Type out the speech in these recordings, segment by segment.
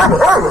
Mm.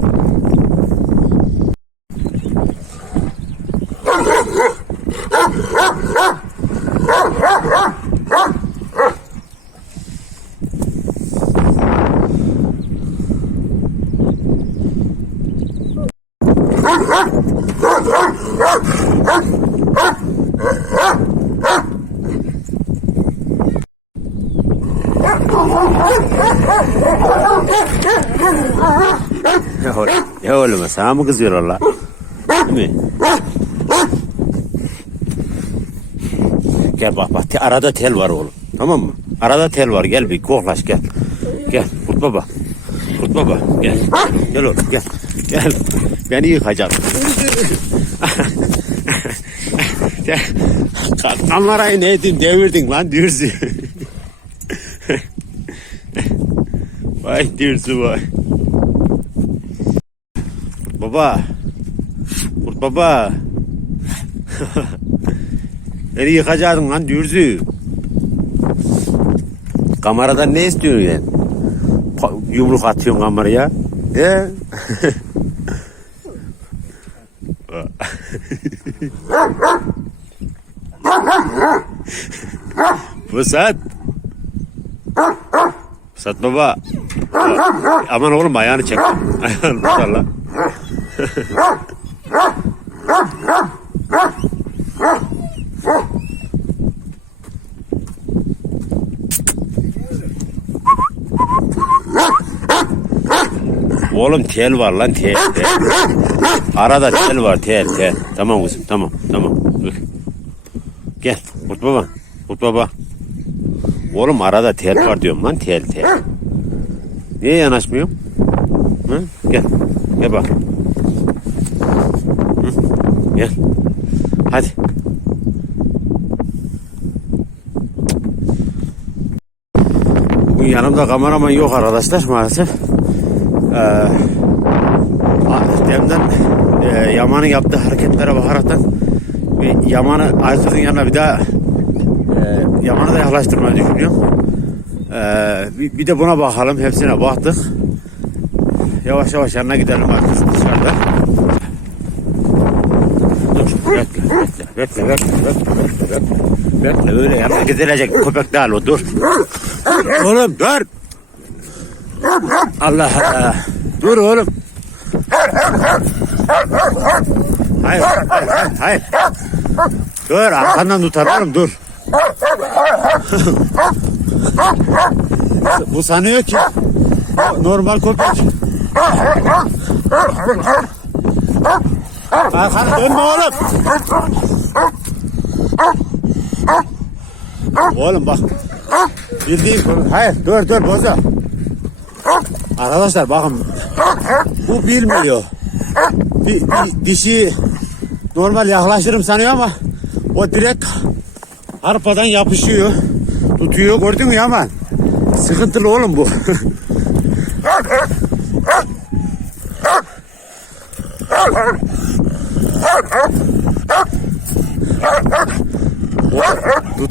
oğlum, sana mı kızıyorlar la? Değil mi? Gel bak bak arada tel var oğlum. Tamam mı? Arada tel var gel bir koklaş gel. Gel Kurt baba. Kurt baba gel. Gel oğlum gel. Gel. Beni yıkacak. Kamerayı ne ettin devirdin lan dürzü. vay dürzü vay. Baba. Kurt baba. Beni yıkacaktın lan dürzü. Kameradan ne istiyorsun yani? Yumruk atıyorsun kameraya. He? Pusat. Pusat baba. Aman oğlum ayağını çek. Ayağını tutar lan. Oğlum tel var lan tel, tel. Arada tel var tel tel. Tamam kızım tamam tamam. Dur. Gel Kurt baba. Kurt baba. Oğlum arada tel var diyorum lan tel tel. Niye yanaşmıyorum? Hı? Gel. Gel bak. Gel. Hadi. Bugün yanımda kameraman yok arkadaşlar maalesef. Ee, demden e, Yaman'ın yaptığı hareketlere bakaraktan bir Yaman'ı Aykırı'nın yanına bir daha e, Yaman'ı da yaklaştırmayı düşünüyorum. Ee, bir, bir de buna bakalım. Hepsine baktık. Yavaş yavaş yanına gidelim artık dışarıda. Dur bekle bekle bekle bekle bekle bekle bekle öyle yanına gidilecek köpek değil o dur. Oğlum dur. Allah Allah. Dur oğlum. Hayır, hayır, hayır, hayır. Dur, arkandan tutar oğlum, dur. Bu sanıyor ki normal köpek. Arkanı dönme oğlum. Oğlum bak. Bildiğin hayır dur dur boza. Arkadaşlar bakın bu bilmiyor. Bir, bir dişi normal yaklaşırım sanıyor ama o direkt arpadan yapışıyor. Tutuyor gördün mü Yaman? Sıkıntılı oğlum bu.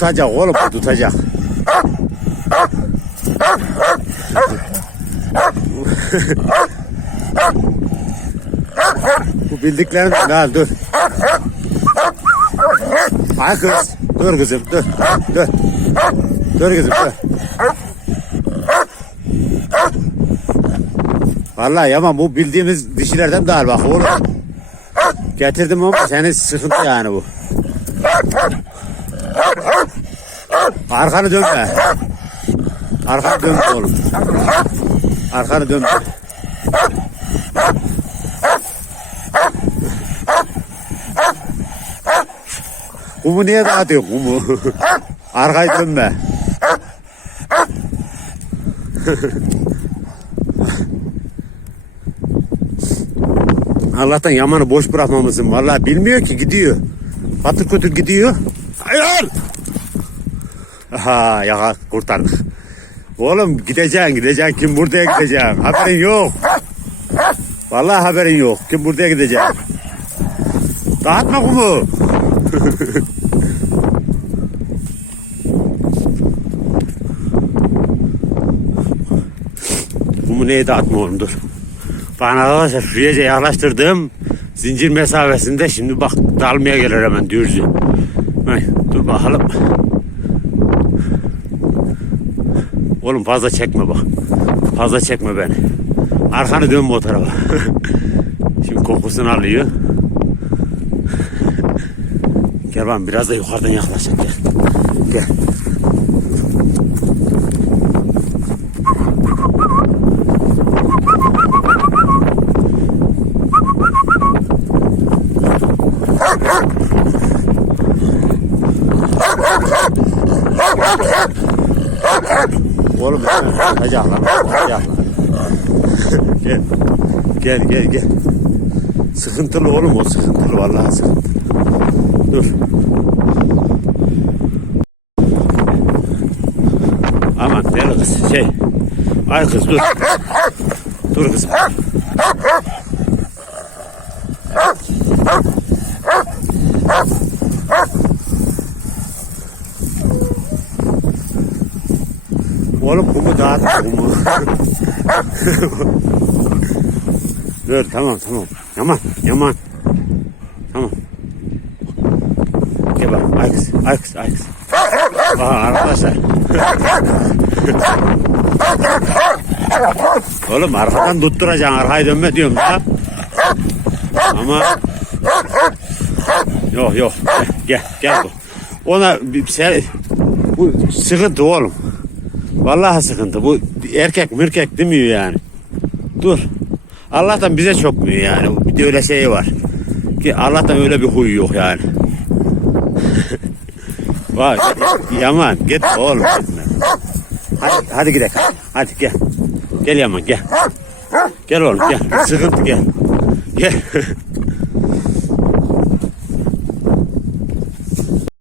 tutacak oğlum bu tutacak. Bu bildiklerini al dur. Ay kız. Dur kızım dur. Dur. Dur kızım dur. Vallahi Yaman bu bildiğimiz dişilerden daha bak oğlum. Getirdim ama senin sıkıntı yani bu. Arkanı dönme. Arkanı dönme oğlum. Arkanı dönme. Kumu niye dağıtıyor kumu? Arkayı dönme. Allah'tan yamanı boş bırakmamışsın. Vallahi bilmiyor ki gidiyor. Patır kütür gidiyor. Hayır! Aha ya kurtardık. Oğlum gideceksin gideceksin. Kim buraya gideceksin? Haberin yok. Vallahi haberin yok. Kim buraya gideceksin? Dağıtma kumu. Kumu neye dağıtma oğlum dur. Ben arkadaşlar şuraya yaklaştırdım. Zincir mesafesinde şimdi bak dalmaya gelir hemen dürzü. Ay, dur bakalım. Oğlum fazla çekme bak. Fazla çekme beni. Arkanı dön bu tarafa. Şimdi kokusunu alıyor. Ben biraz da yukarıdan yaklaşacak gel. Gel. Oğlum kaçacak lan. Kaçacak lan. gel. Gel gel gel. Sıkıntılı oğlum o sıkıntılı vallahi sıkıntılı. Dur. Aman deli kız şey. Ay kız dur. Dur kızım. Oğlum kumu dağıtma kumu. Dur tamam tamam. Yaman yaman. Tamam. Gel bak ay kız ay kız ay kız. Aa, arkadaşlar. Oğlum arkadan tutturacaksın arkayı dönme diyorum da. Ama yok yok gel gel bu. Ona bir şey bu sıkıntı oğlum. Vallahi sıkıntı. Bu erkek mürkek demiyor yani. Dur. Allah'tan bize çokmuyor yani. Bir de öyle şey var. Ki Allah'tan öyle bir huy yok yani. Vay Yaman git oğlum gitme. Hadi, hadi gidelim. Hadi gel. Gel Yaman gel. Gel oğlum gel. Sıkıntı gel. Gel.